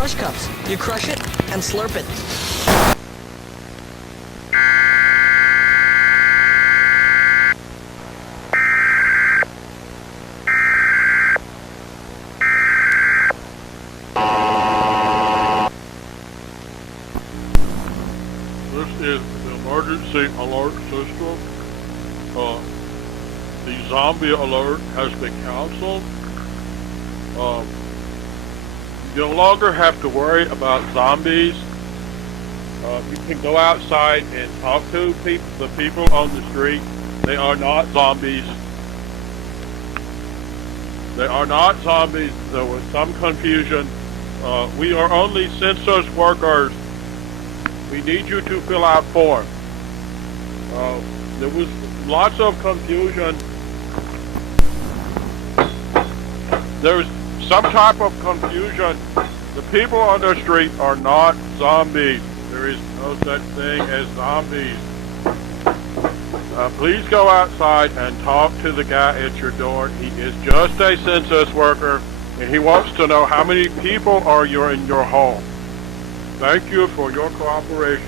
crush cups. You crush it and slurp it. This is the emergency alert system. The zombie alert has been canceled. You no longer have to worry about zombies. You can go outside and talk to the people on the street. They are not zombies. They are not zombies. There was some confusion. We are only census workers. We need you to fill out forms. There was lots of confusion. There's some type of confusion. The people on the street are not zombies. There is no such thing as zombies. Please go outside and talk to the guy at your door. He is just a census worker, and he wants to know how many people are in your home. Thank you for your cooperation.